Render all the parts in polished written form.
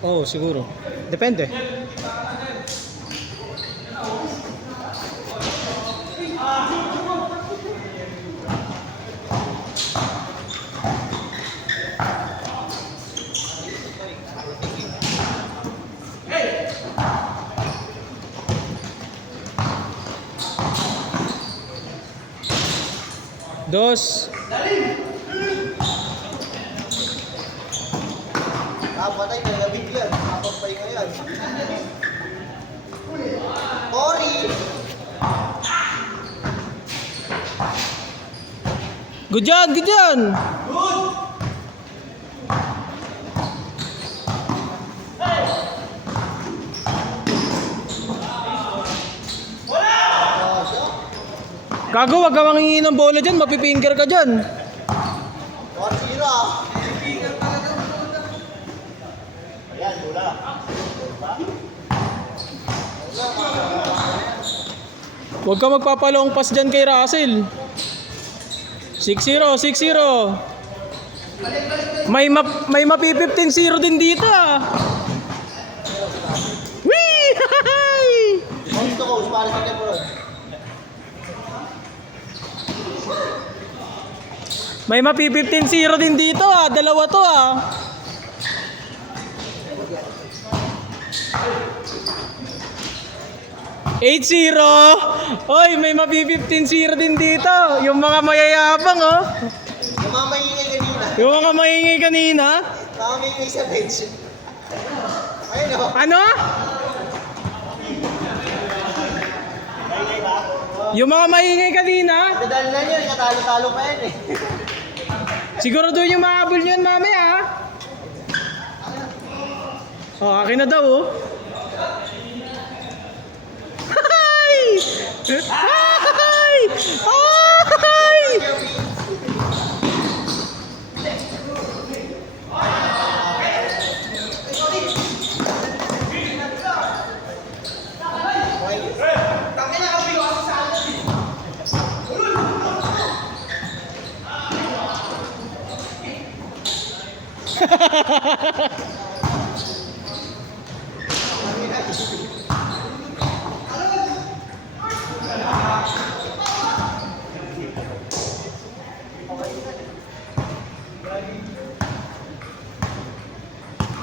Oo, siguro. Depende. Dos. Patay na labig yan. Kapagpay nga yan. Cory! Good yan, good yan. Good! Gago, wag ka mangingi ng bola dyan. Mapipinger ka dyan. 1-0 ah. Ayan, bola. Huwag ka magpapalong pass dyan kay Russell. 6-0, 6-0. May mapi 15-0 din dito ah. Wee! Coach to coach, para sa Lebron. May mapi 15-0 din dito ah. Dalawa to ah. Eight 0. Oy, may mapi 15-0 din dito. Yung mga mayayabang oh. Yung mga maingay kanina. Yung mga maingay kanina. Mga maingay sa bench. Ayun o. Ano? Yung mga maingay kanina. Dadali na yun, katalo-talo pa yan eh. Siguro doon yung mahabol yun mamaya. Oh, akin na daw oh. Hay! Hay! Hay!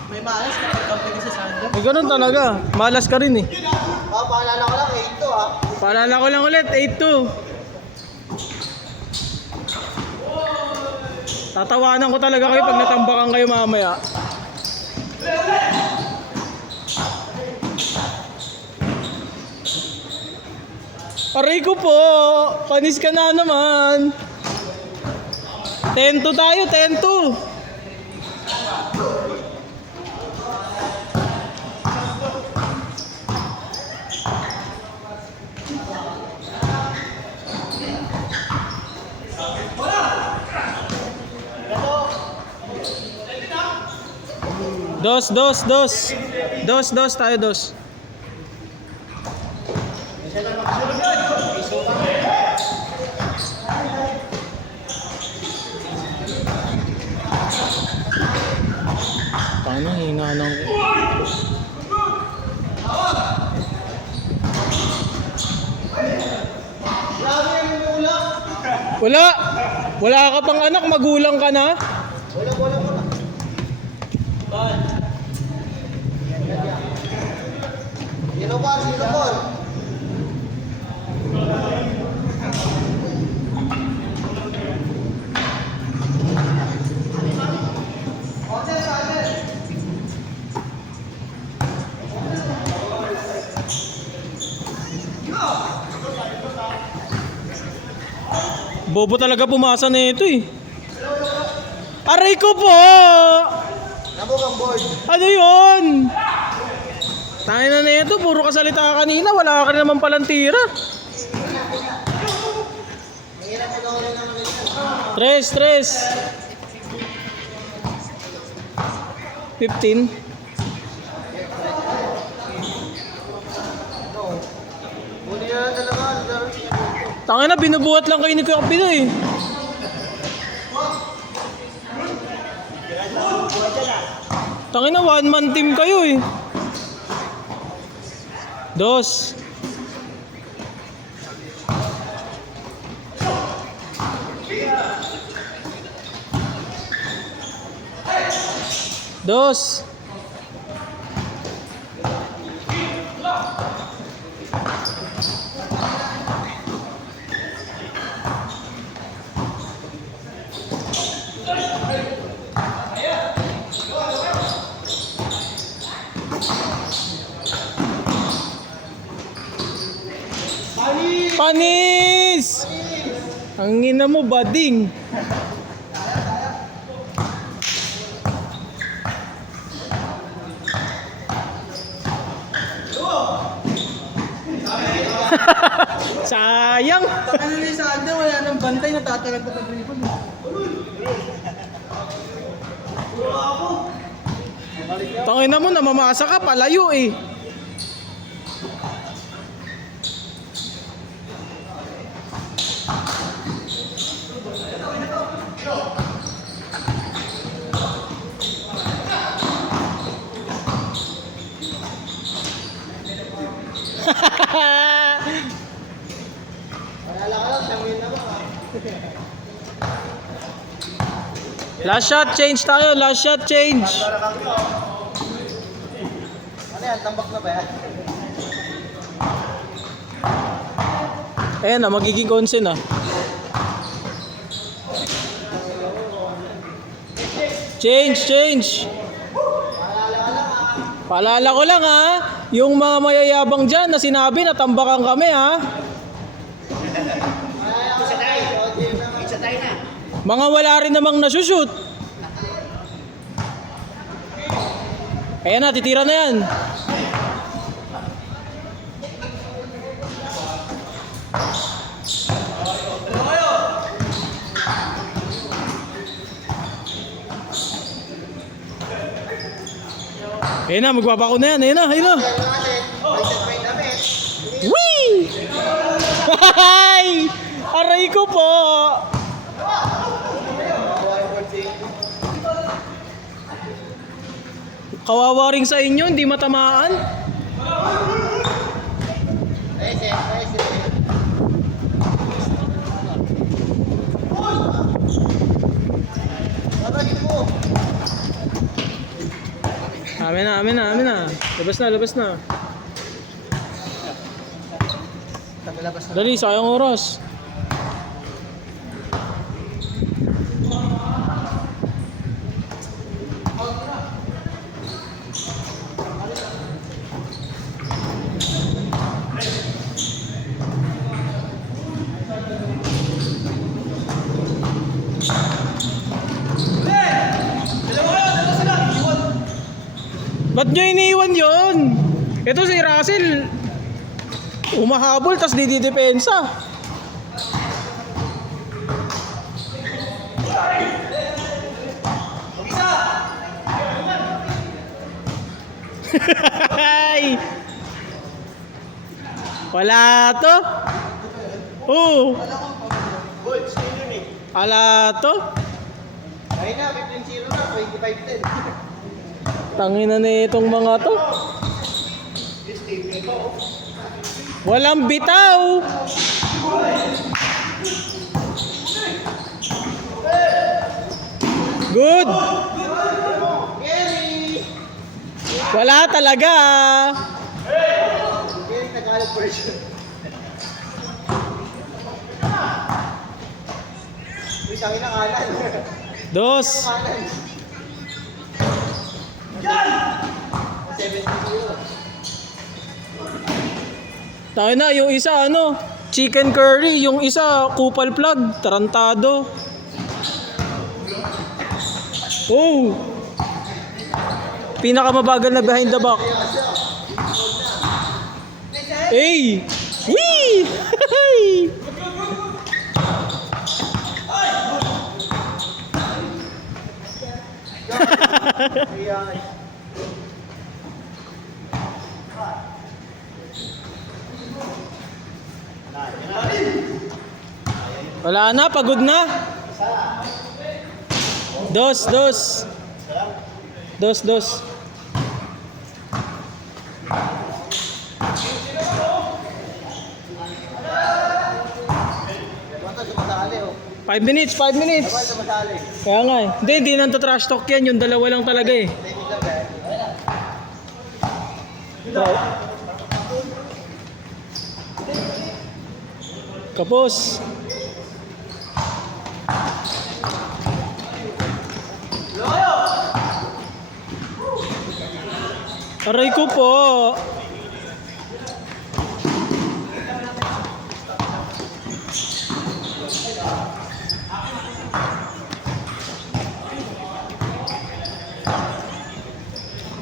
May malas kapag company sa Sandra. Eh, ganun talaga. Malas ka rin eh. Paalala ko lang, 8 to ah. Paalala ko lang ulit, 8-2. Tatawanan ko talaga kayo pag natambakan kayo mamaya. Aray ko po, panis ka na naman. 10-2 tayo, 10-2. Dos, dos, dos. Dos, dos tayo, dos. Paano hina ng... Wala. Wala ka pang anak, magulang ka na. Bola. Yellow ball. Bobo talaga pumasa na ito eh. Aray ko po! Nabog ang board. Ano yun? Tangin na ito, puro kasalita ka kanina, wala ka rin naman palang tira. Mahirap mo daw rin naman ganyan. Tres. 15. Huli na talaga. Tangin na, binubuhat lang kayo ni Kuya Pinoy. Tangina, one-man team kayo eh. Dos. Dos. Panis! Ang ina mo, bading. Sayang. Ano na yung Sandra, wala nang bantay, natatalag na pag-ripon. Tangina mo, namamasa ka, palayo eh. Last shot change tayo, last shot change. Ano yan, tambak na ba yan? Ayan na, magiging consent ah. Change. Paalala ko lang ha, yung mga mayayabang dyan na sinabi na tambakan kami ha. Mga wala rin namang nasushoot. Ayan na, titira na yan. Ayan na, magbabako na yan. Ayan na. Whee! Hay! Aray ko po! Kawawa rin sa inyo, hindi matamaan. Amin na. Labas na. Dali, sayang oras. Ba't nyo iniiwan yun? Ito si Russell, umahabol tas dididepensa. Wala to? Oo. Wala to? Ayun na, 15-0 na, 25-10. Tangina na itong mga to. Walang bitaw. Good. Wala talaga. Gary, Tagalog version. Uy, tangin na kanan. Dos. Kanan. 70-0. Tayo na, yung isa chicken curry, yung isa kupal plug, tarantado. Oh! Pinakamabagal na behind the back. Hey! Wee! Wala na, pagod na. Dos. Dos, dos. Bata, sumadali oh. 5 minutes, 5 minutes. Sumadali. Kaya nga eh. Hindi, hindi nang trash talk yan. Yung dalawa lang talaga eh. Try. Kapos. Aray ko po.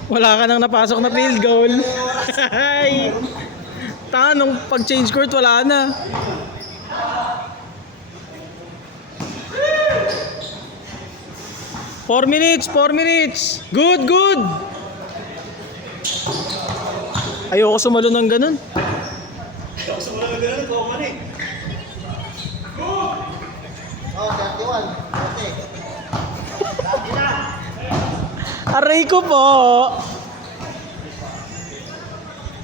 Wala ka nang napasok na field goal. Ay. Tanga, nung pag-change court, wala na. Four minutes, 4 minutes. Good, good. Ayoko sumalo ng ganun. Oh, 31. Okay. Aray ko po.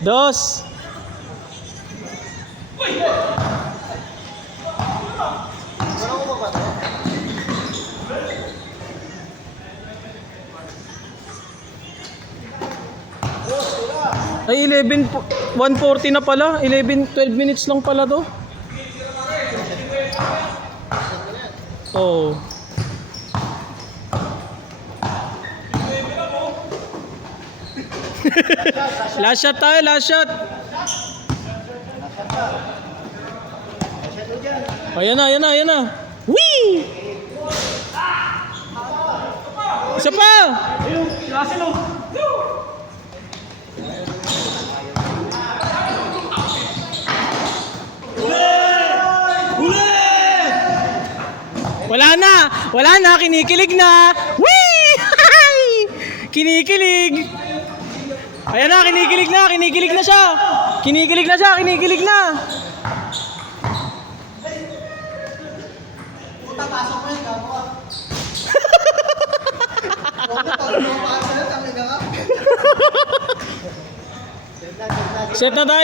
Dos. Ano ko ba to? Ay, 140 na pala. 12 minutes lang pala to. Oh. Last shot tayo, last shot. Ayan na, ayan na, ayan na. Whee! Isa pa! Wala na, kinikilig na. Whee! Kinikilig. Ayan na, kinikilig na siya. Kinikilig na. Puta, pasok mo yun, gago ka. Puta, pag lumapasok na, tangin ka ka. Set na tayo.